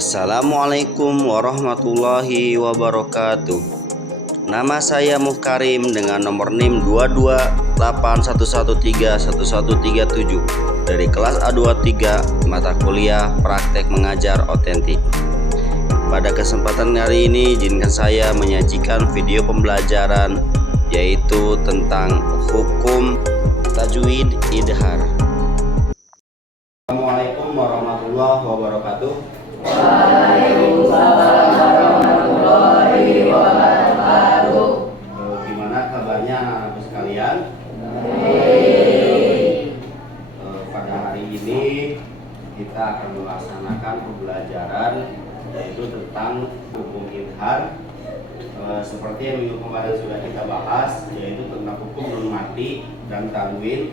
Assalamualaikum warahmatullahi wabarakatuh. Nama saya Muhkarim dengan nomor NIM 22811131137 dari kelas A23 mata kuliah praktek mengajar otentik. Pada kesempatan hari ini izinkan saya menyajikan video pembelajaran yaitu tentang hukum tajwid idhar. Assalamualaikum warahmatullahi wabarakatuh. Waalaikumsalam warahmatullahi wabarakatuh. Gimana kabarnya anak-anak sekalian? Pada hari ini kita akan melaksanakan pembelajaran yaitu tentang hukum idhar. Seperti yang minggu kemarin sudah kita bahas, yaitu tentang hukum nun mati dan tanwin.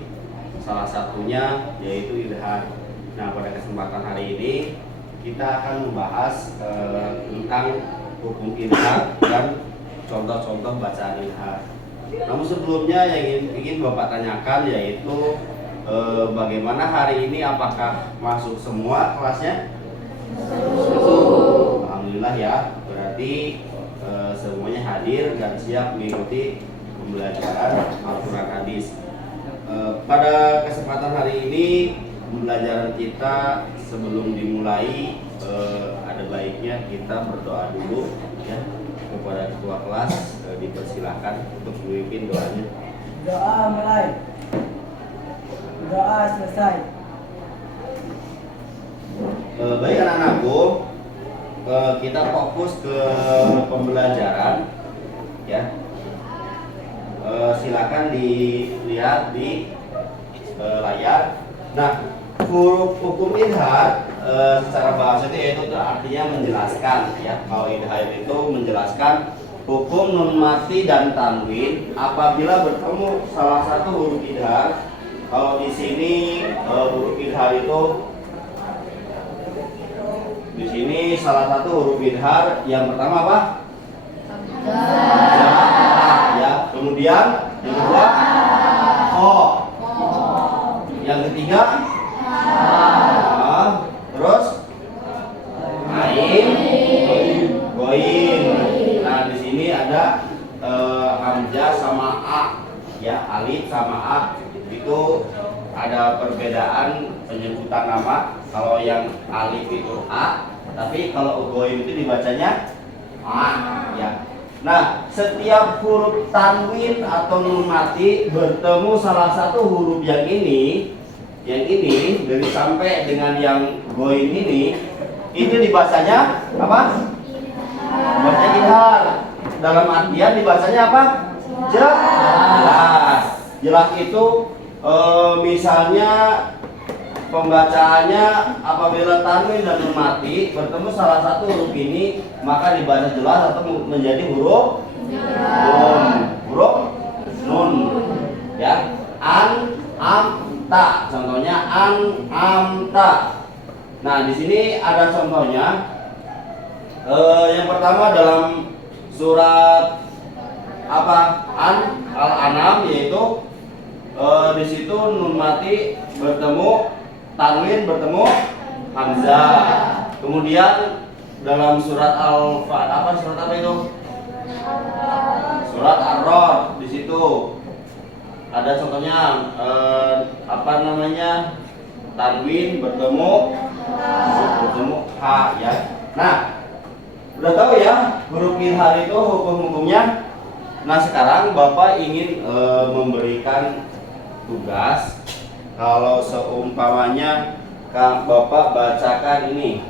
Salah satunya yaitu idhar. Nah, pada kesempatan hari ini kita akan membahas tentang hukum idhar dan contoh-contoh bacaan idhar. Namun sebelumnya yang ingin Bapak tanyakan yaitu bagaimana hari ini, apakah masuk semua kelasnya? Masuk. Alhamdulillah ya, berarti semuanya hadir dan siap mengikuti pembelajaran Al-Quran Hadis. Pada kesempatan hari ini pembelajaran kita sebelum dimulai ada baiknya kita berdoa dulu ya kepada ketua kelas. Dipersilahkan untuk memimpin doanya. Doa mulai. Doa selesai. Baik anak-anakku, kita fokus ke pembelajaran ya. Silakan dilihat di layar. Nah, hukum idhar secara bahasa itu yaitu artinya menjelaskan ya. Kalau idhar itu menjelaskan hukum nun mati dan tanwin apabila bertemu salah satu huruf idhar. Kalau di sini huruf idhar itu di sini salah satu huruf idhar yang pertama apa? Ya. Kemudian yang kedua ko. Yang ketiga terus ain, goin. Nah, di sini ada hamzah sama a, ya, alif sama a. Itu ada perbedaan penyebutan nama. Kalau yang alif itu a, tapi kalau goin itu dibacanya a, ya. Nah, setiap huruf tanwin atau nun mati bertemu salah satu huruf yang ini dari sampai dengan yang goin ini, itu dibacanya apa? Baca idhar. Dalam artian dibacanya apa? Jelas. Jelas itu misalnya pembacaannya apabila tanwin dan nun mati bertemu salah satu huruf ini, maka dibaca jelas atau menjadi huruf nun. Huruf nun. Ya. An, am, ta. Contohnya an, am, ta. Nah, di sini ada contohnya. Yang pertama dalam surat apa? Al-An'am, yaitu di situ nun mati bertemu tanwin bertemu hamzah. Kemudian dalam surat surat apa itu? Surat Ar-Ra'd, di situ ada contohnya tanwin bertemu ha, ya. Nah, udah tahu ya huruf idhar itu hukum-hukumnya. Nah, sekarang Bapak ingin memberikan tugas. Kalau seumpamanya Bapak bacakan ini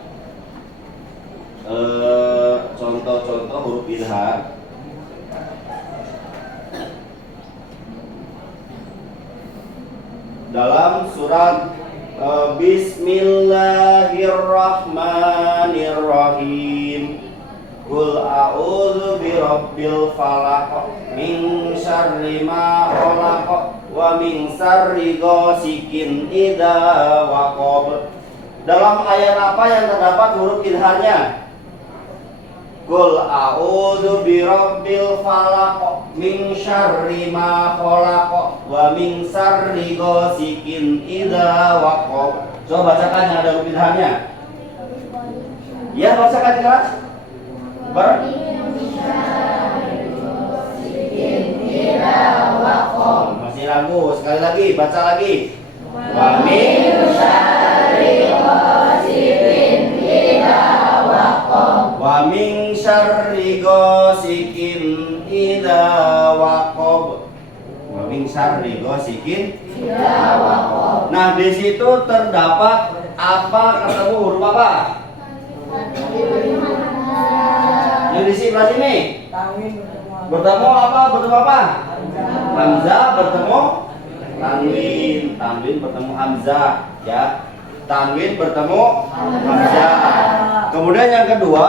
contoh-contoh huruf idhar. Dalam surat Bismillahirrahmanirrahim. Qul a'udzu birabbil falaq min syarri ma khalaq wa min syarri ghasikin idza waqab. Dalam ayat apa yang terdapat huruf idharnya? Qul a'udzu birabbil falaq min syarri ma khalaq wa min syarri ghasikin idza waqab. Coba bacakan yang ada huruf idharnya. Ya, bacakan kelas. Ber. Masih ragu, sekali lagi, baca lagi. Wa min wa min syarri ghasikin idza waqab. Wa min syarri ghasikin idza waqab. Nah, di situ terdapat apa ketemu huruf apa? Yang di sebelah sini. Tanwin Bertemu apa? Bertemu apa? Hamzah bertemu tanwin. Tanwin bertemu hamzah, ya. Tanwin bertemu hamzah. Kemudian yang kedua,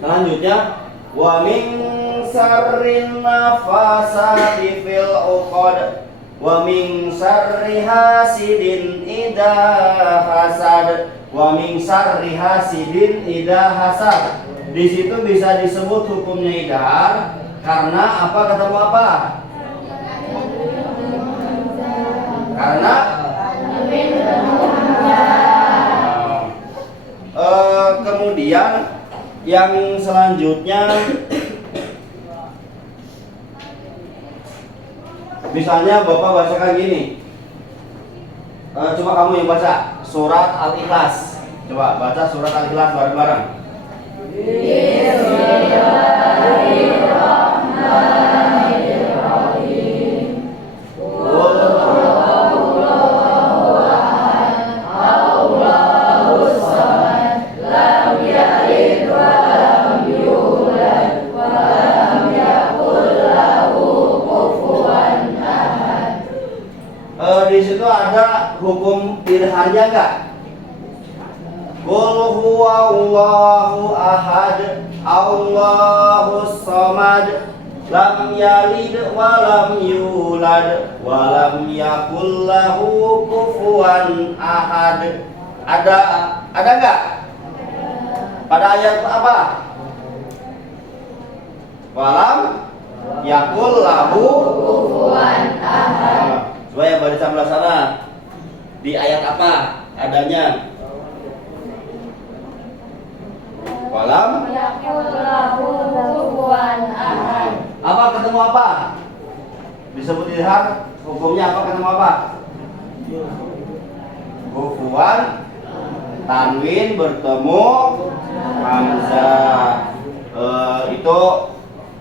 selanjutnya wa min syarrin nafasati fil uqad wa min syarri hasidin idza hasad wa min syarri hasidin idza hasad. Di situ bisa disebut hukumnya idhar karena apa ketemu apa? Karena kemudian yang selanjutnya, misalnya Bapak bacakan gini. Coba kamu yang baca surat Al-Ikhlas. Coba baca surat Al-Ikhlas bareng-bareng. Di situ ada hukum idharnya enggak? Qul huwallahu ahad, Allahus samad, lam yalid wa lam yulad wa lam yakul lahu kufuwan ahad. Ada enggak? Pada ayat apa? Walam yakul lahu kufuwan ahad. Coba yang baca sebelah sana. Di ayat apa adanya? Walam yakul lahu kufuwan ahad. Apa ketemu apa? Disebut idhar, hukumnya apa ketemu apa? Kufuwan, tanwin bertemu hamzah. Itu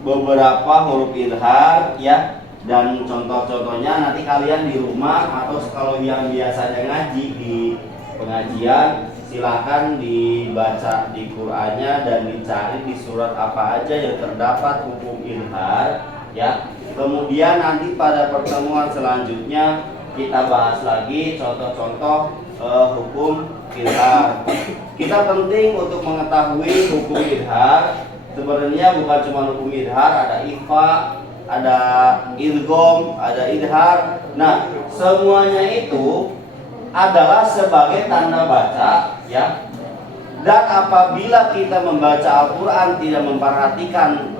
beberapa huruf idhar, ya. Dan contoh-contohnya nanti kalian di rumah atau kalau yang biasanya ngaji di pengajian, silahkan dibaca di Qur'annya dan dicari di surat apa aja yang terdapat hukum idhar, ya. Kemudian nanti pada pertemuan selanjutnya kita bahas lagi contoh-contoh hukum idhar. Kita penting untuk mengetahui hukum idhar. Sebenarnya bukan cuma hukum idhar, ada ikhfa, ada idgham, ada idhar. Nah, semuanya itu adalah sebagai tanda baca, ya. Dan apabila kita membaca Al-Qur'an tidak memperhatikan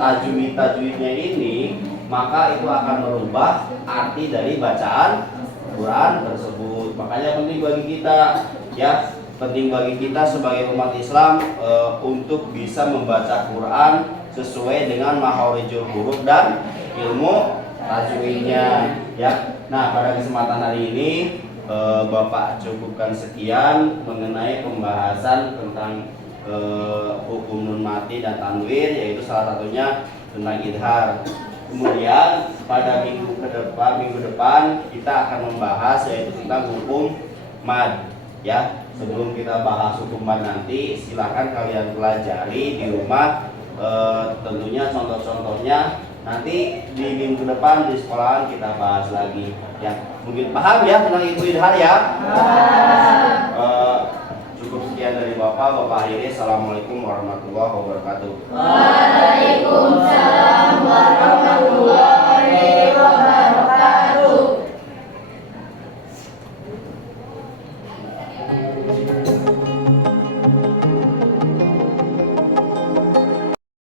tajwid-tajwidnya ini, maka itu akan merubah arti dari bacaan Quran tersebut. Makanya penting bagi kita, ya, penting bagi kita sebagai umat Islam untuk bisa membaca Quran sesuai dengan makharijul huruf dan ilmu tajwidnya, ya. Nah, pada kesempatan hari ini Bapak cukupkan sekian mengenai pembahasan tentang hukum nun mati dan tanwin, yaitu salah satunya tentang idhar. Kemudian pada minggu depan kita akan membahas yaitu tentang hukum mad, ya. Sebelum kita bahas hukum mad nanti, silahkan kalian pelajari di rumah. Tentunya contoh-contohnya nanti di minggu depan di sekolahan kita bahas lagi, ya. Mungkin paham ya tentang itu idhar, ya. Cukup sekian dari Bapak akhiri. Assalamualaikum warahmatullahi wabarakatuh.